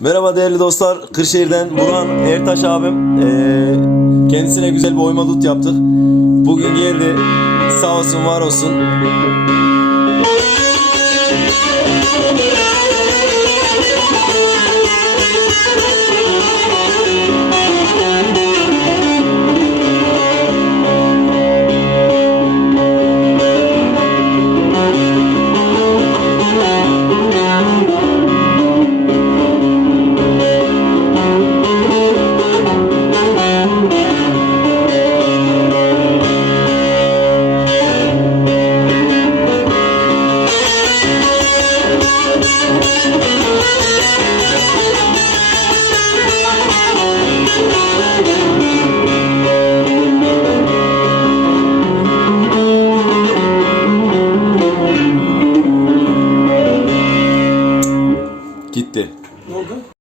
Merhaba değerli dostlar. Kırşehir'den Burhan Ertaş abim. Ee, kendisine güzel bir oyma dut yaptık. Bugün geldi. Sağ olsun var olsun. Gitti. Ne oldu?